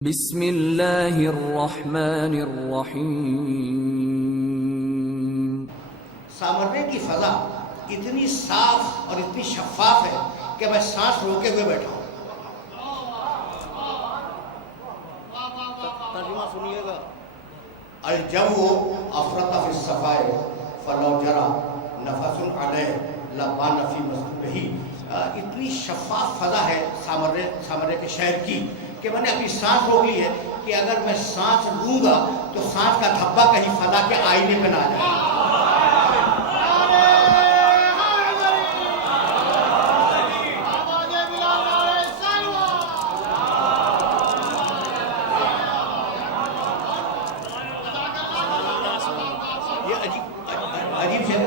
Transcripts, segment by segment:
بسم اللہ الرحمن الرحیم۔ سامرنے کی فضا اتنی صاف اور اتنی شفاف ہے کہ میں سانس روکے ہوئے بیٹھا ہوں۔ ترجمہ سنیے گا۔ الجو افرط فی الصفائے فلو جرا نفس علیہ لبان فی مسجدہ۔ اتنی شفاف فضا ہے سامرنے کے شہر کی کہ میں نے اپنی سانس روک لی ہے کہ اگر میں سانس لوں گا تو سانس کا دھبا کہیں فضا کے آئینے پہ نہ آ جائے۔ یہ عجیب شعر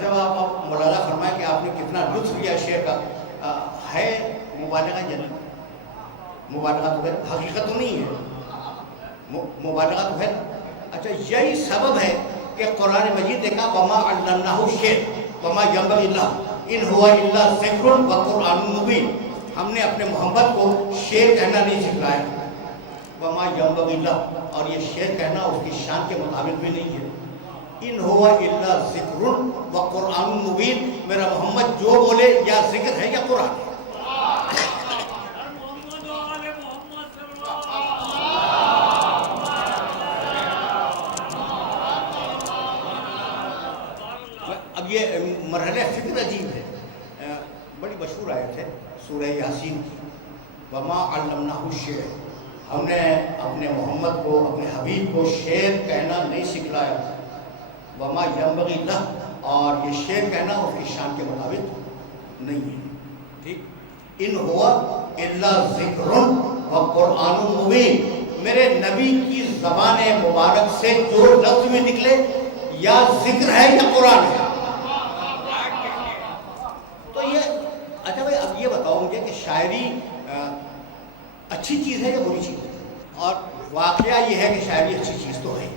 جب آپ ملاحظہ فرمائیں کہ آپ نے کتنا لطف لیا شعر کا، ہے مبالغہ جنت، مبالغہ تو ہے، حقیقت تو نہیں ہے، مبالغہ تو ہے۔ اچھا، یہی سبب ہے کہ قرآن مجید نے کہا وما علمناہ الشعر وما ينبغي له ان هو الا ذکر وقرآن مبین۔ ہم نے اپنے محمد کو شعر کہنا نہیں سکھلایا، وما ينبغي له، اور یہ شعر کہنا اس کی شان کے مطابق بھی نہیں ہے۔ ان هو الا ذکر وقرآن مبین، میرا محمد جو بولے یا ذکر ہے یا قرآن ہے۔ یہ مرحلہ فکر عجیب ہے، بڑی مشہور آیت ہے سورہ یاسین کی، وما علمناہ الشعر، ہم نے اپنے محمد کو، اپنے حبیب کو شعر کہنا نہیں سکھلایا، وما ینبغی لہ، اور یہ شعر کہنا اس کی شان کے مطابق نہیں ہے، ٹھیک۔ ان ہوا الا ذکر وقرآن مبین، میرے نبی کی زبان مبارک سے جو لفظ بھی نکلے یا ذکر ہے یا قرآن ہے۔ اچھا بھائی، اب یہ بتاؤ مجھے کہ شاعری اچھی چیز ہے یا بری چیز ہے؟ اور واقعہ یہ ہے کہ شاعری اچھی چیز تو ہے،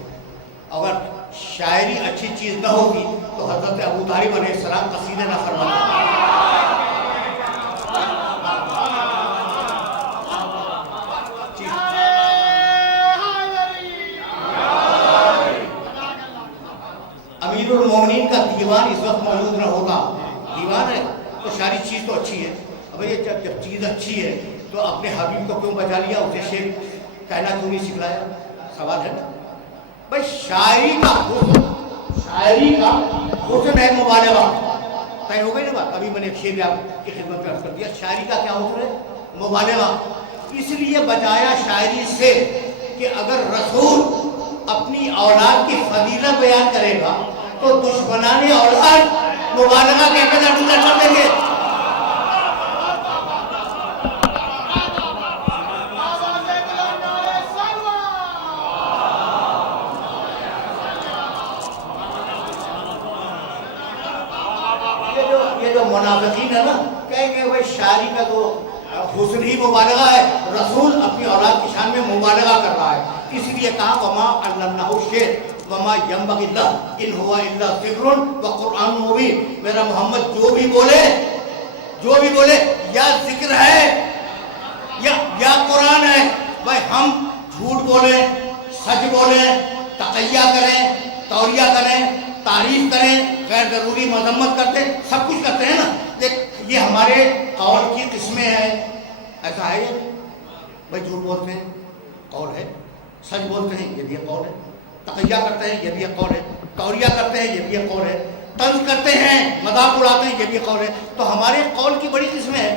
اگر شاعری اچھی چیز نہ ہوگی تو حضرت ابو طالب علیہ السلام قصیدے نہ فرماتے۔ امیر المومنین کا دیوان اس وقت موجود نہ ہوتا، دیوان ہے تو ساری چیز تو اچھی ہے، اب یہ جب چیز اچھی ہے تو اپنے حبیب کو کیوں بچا لیا، اسے شعر کہنا کیوں نہیں سکھلایا؟ سوال ہے نا بھائی۔ شاعری کا حسن ہے مبالغہ، طے ہو گئی نا بات؟ ابھی میں نے ایک شعر آپ کی خدمت میں عرض کر دیا، شاعری کا کیا حسن ہے؟ مبالغہ۔ اس لیے بچایا شاعری سے کہ اگر رسول اپنی اولاد کی فضیلت بیان کرے گا تو دشمنان اولاد مبالغہ کہہ کے نہ کر دیں گے۔ یہ جو منافقین ہے نا، کہیں گے بھائی شاعری کا تو حسن ہی مبالغہ ہے، رسول اپنی اولاد کی شان میں مبالغہ کر رہا ہے، اس لیے کہا وما علمناہ الشعر وما ینبغی لہ ان هو الا ذکر وقرآن مبین، میرا محمد جو بھی بولے یا ذکر ہے یا قرآن ہے۔ بھائی ہم جھوٹ بولیں، سچ بولیں، تقیہ کریں، توریہ کریں، تعریف کریں، غیر ضروری مذمت کرتے، سب کچھ کرتے ہیں نا، یہ ہمارے قول کی قسمیں ہیں، ایسا ہے یہ؟ بھائی جھوٹ بولتے ہیں قول ہے، سچ بولتے ہیں یہ بھی قول ہے، تقیہ کرتے ہیں یہ بھی قول ہے، توریہ کرتے ہیں یہ بھی قول ہے، طنز کرتے ہیں، مذاق اڑاتے ہیں یہ بھی قول ہے۔ تو ہمارے قول کی بڑی قسمیں ہیں،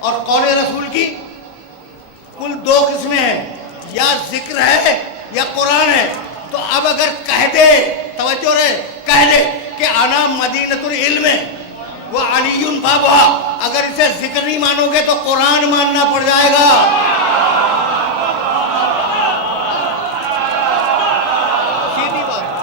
اور قول رسول کی کل 2 قسمیں ہیں، یا ذکر ہے یا قرآن ہے۔ تو اب اگر کہہ دے، توجہ رہے، کہہ دے کہ انا مدینۃ العلم وہ علی بابھا، اگر اسے ذکر نہیں مانو گے تو قرآن ماننا پڑ جائے گا۔ سیدھی بات۔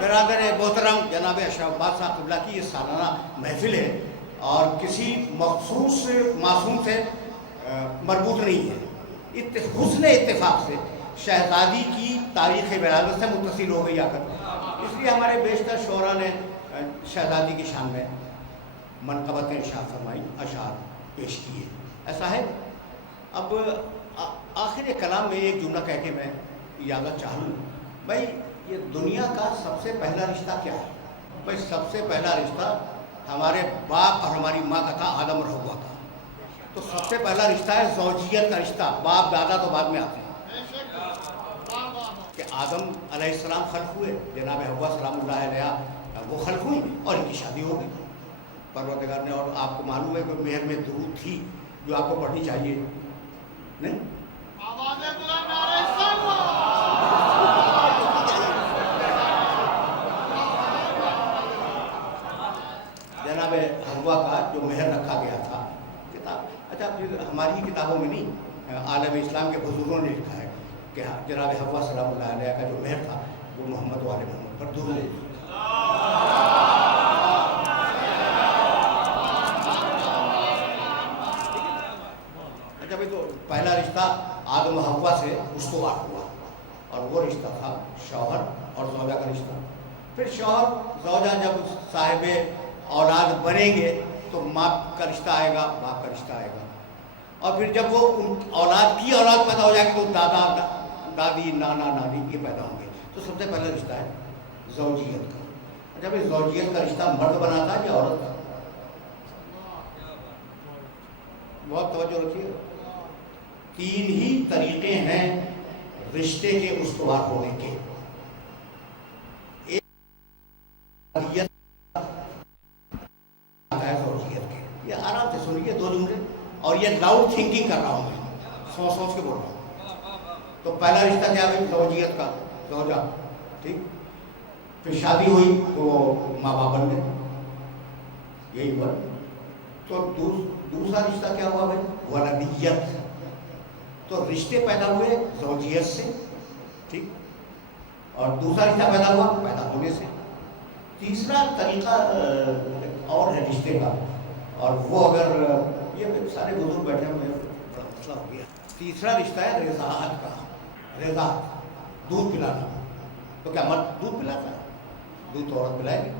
برادر محترم جناب اشرف عباس صاحب قبلہ کی یہ سالانہ محفل ہے، اور کسی مخصوص معصوم سے مربوط نہیں ہے، حسن اتفاق سے شہزادی کی تاریخ ولادت سے متصل ہو گئی آ کر. اس لیے ہمارے بیشتر شعراء نے شہزادی کی شان میں منقبت ارشاد فرمائی، اشعار پیش کیے. ایسا ہے. اب آخر کلام میں ایک جملہ کہہ کے میں اجازت چاہ لوں. بھائی یہ دنیا کا سب سے پہلا رشتہ کیا ہے؟ بھائی سب سے پہلا رشتہ ہمارے باپ اور ہماری ماں کا تھا، آدم اور حوا کا. تو سب سے پہلا رشتہ ہے زوجیت کا رشتہ. باپ دادا تو بعد میں آتے ہیں. کہ آدم علیہ السلام خلق ہوئے، جناب حوا سلام اللہ علیہ وہ خلق ہوئی اور ان کی شادی ہو گئی پروردگار نے. اور آپ کو معلوم ہے کہ مہر میں درود تھی جو آپ کو پڑھنی چاہیے نہیں؟ جناب حوا کا جو مہر رکھا گیا تھا کتاب، اچھا پھر ہماری کتابوں میں نہیں، عالم اسلام کے بزرگوں نے لکھا ہے کہ جناب حوا سلام اللہ علیہ کا جو مہر تھا وہ محمد و آل محمد پر درود. اچھا بھائی تو پہلا رشتہ آدم و حوا سے استوار ہوا اور وہ رشتہ تھا شوہر اور زوجہ کا رشتہ. پھر شوہر زوجہ جب صاحب اولاد بنیں گے تو ماں کا رشتہ آئے گا، باپ کا رشتہ آئے گا. اور پھر جب وہ اولاد کی اولاد پیدا ہو جائے گی تو دادا دادی نانا نانی یہ پیدا ہوں گے. تو سب سے پہلا رشتہ ہے زوجیت کا. اچھا بھائی زوجیت کا رشتہ مرد بناتا ہے یا عورت کا؟ بہت توجہ رکھیے. 3 ہی طریقے ہیں رشتے کے استوار ہونے کے. ایک زوجیت کے، یہ آرام سے سنیے 2 جملے، اور یہ لاؤڈ تھنکنگ کر رہا ہوں میں، سوچ کے بول رہا ہوں. تو پہلا رشتہ کیا ہے؟ زوجیت کا، زوجہ. ٹھیک. پھر شادی ہوئی تو ماں باپ بن گئے، یہی ہوا. تو دوسرا رشتہ کیا ہوا بھائی؟ ولدیت. تو رشتے پیدا ہوئے زوجیت سے. ٹھیک. اور دوسرا رشتہ پیدا ہوا پیدا ہونے سے. تیسرا طریقہ اور ہے رشتے کا، اور وہ اگر یہ سارے بزرگ بیٹھے ہوئے بڑا مسئلہ ہو گیا. تیسرا رشتہ ہے رضاعت کا. رضاعت، دودھ پلانا. تو کیا مرد دودھ پلاتا ہے؟ دودھ تو عورت پلائے گی.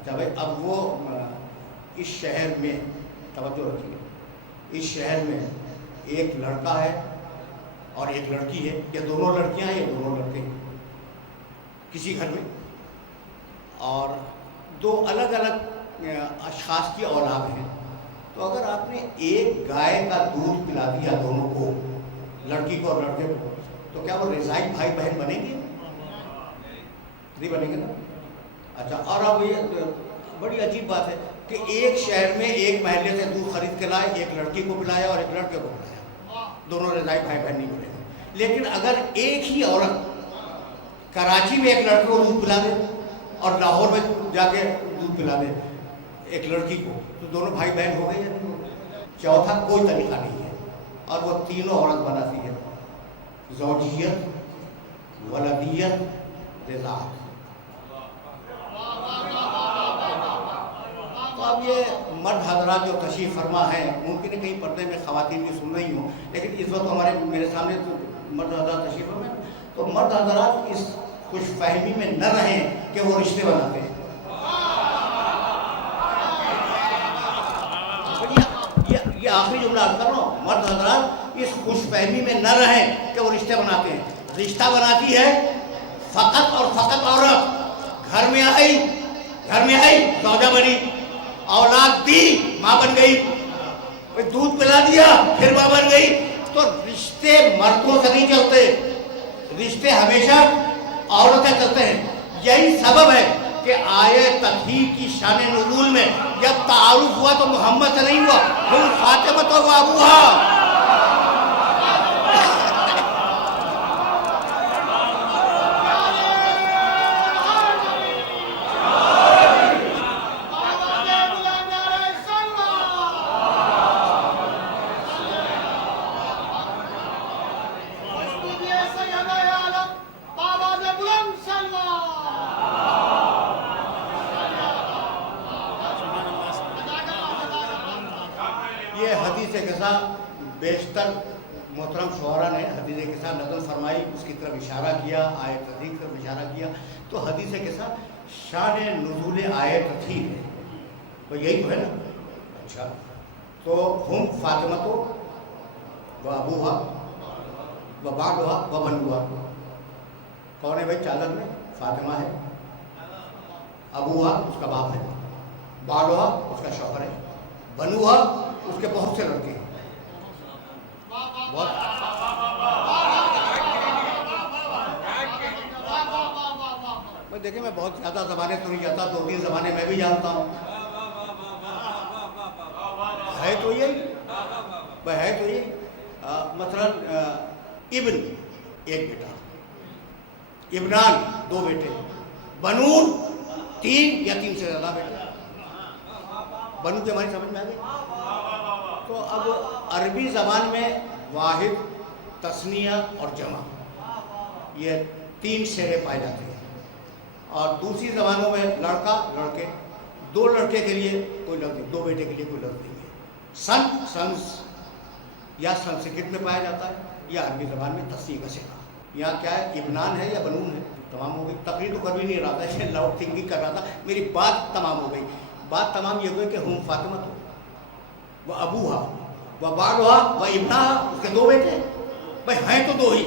اچھا بھائی اب وہ اس شہر میں توجہ رکھیے، اس شہر میں ایک لڑکا ہے اور ایک لڑکی ہے، یا دونوں لڑکیاں ہیں یا دونوں لڑکے کسی گھر میں، اور 2 الگ الگ اشخاص کی اولاد ہیں. تو اگر آپ نے ایک گائے کا دودھ پلا دیا دونوں کو، لڑکی کو اور لڑکے کو، تو کیا وہ رضاعی بھائی بہن بنیں گے؟ نہیں بنیں گے نا. اچھا اور اب یہ بڑی عجیب بات ہے کہ ایک شہر میں ایک محلے سے دودھ خرید کے لائے، ایک لڑکی کو پلایا اور ایک لڑکے کو پلایا، دونوں رضاعی بھائی بہن نہیں بنے گے. لیکن اگر ایک ہی عورت کراچی میں ایک لڑکے کو دودھ پلا دے اور لاہور میں جا کے دودھ پلا دے ایک لڑکی کو، تو دونوں بھائی بہن ہو گئے یا نہیں ہو گئے؟ چوتھا کوئی طریقہ نہیں ہے، اور وہ تینوں عورت بناتی ہے: زوجیت، ولدیت، رضاعت. تو اب یہ مرد حضرات جو تشریف فرما ہے، ممکن ہے کہیں پردے میں خواتین بھی سن رہی ہوں، لیکن اس وقت ہمارے میرے سامنے تو مرد حضرات تشریف فرما ہے. تو مرد حضرات اس خوش فہمی میں نہ رہیں کہ وہ رشتے بناتے ہیں. یہ آخری جملہ عرض کر رہا ہوں، مرد حضرات اس خوش فہمی میں نہ رہیں کہ وہ رشتے بناتے ہیں. رشتہ بناتی ہے فقط اور فقط عورت. گھر میں آئی زوجہ بنی، اولاد دی ماں بن گئی، دودھ پلا دیا پھر ماں بن گئی. تو رشتے مردوں سے نہیں چلتے، رشتے ہمیشہ عورتیں چلتے ہیں. یہی سبب ہے کہ آیے تطہیر کی شان نزول میں جب تعارف ہوا تو محمد سے نہیں ہوا، ہم فاطمہ و ابوہا. بیشتر محترم شعراء نے حدیث کے ساتھ نظم فرمائی، اس کی طرف اشارہ کیا، آیت تطہیر کی طرف اشارہ کیا، تو حدیث کے ساتھ شان نزول آیت تطہیر ہے، تو یہی تو ہے نا. اچھا تو ہم فاطمہ تو و ابوہا و بعلہا و بنوہا، کون ہے بھائی چادر میں؟ فاطمہ ہے، ابوہا اس کا باپ ہے، بعلہا اس کا شوہر ہے، بنوہا اس کے بہت سے لڑکے ہیں. دیکھیں میں بہت زیادہ زبانیں تو نہیں جاتا، 2-3 زبانیں میں بھی جانتا ہوں. ہے تو یہی ہے تو یہی. مثلا ابن ایک بیٹا، ابنان 2 بیٹے، بنون 3 یا 3 سے زیادہ بیٹے. بنو کے ہماری سمجھ میں آ گئی. تو اب عربی زبان میں واحد، تثنیہ اور جمع، یہ 3 شعریں پائے جاتے ہیں. اور دوسری زبانوں میں لڑکا لڑکے، 2 لڑکے کے لیے کوئی لفظ نہیں، 2 بیٹے کے لیے کوئی لفظ نہیں ہے. سنس یا سنسکرت میں پایا جاتا ہے یا عربی زبان میں تثنیہ کا صیغہ. یہاں کیا ہے، ابنان ہے یا بنون ہے. تمام ہو گئی. تقریر تو کر بھی نہیں رہا تھا، لاؤڈ تھنکنگ کر رہا تھا. میری بات تمام ہو گئی. بات تمام یہ ہوئی کہ ہم فاطمہ تو وہ ابوہا وہ بعلہا وہ ابنہا، اس کے 2 بیٹے ہیں. بھائی ہیں تو 2 ہی،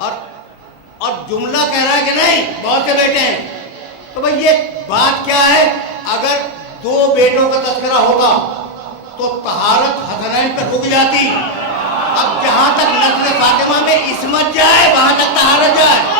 اور جملہ کہہ رہا ہے کہ نہیں بہت سے بیٹے ہیں. تو بھائی یہ بات کیا ہے؟ اگر 2 بیٹوں کا تذکرہ ہوتا تو طہارت حسنین پر رک جاتی. اب جہاں تک نسل فاطمہ میں عصمت جائے وہاں تک طہارت جائے.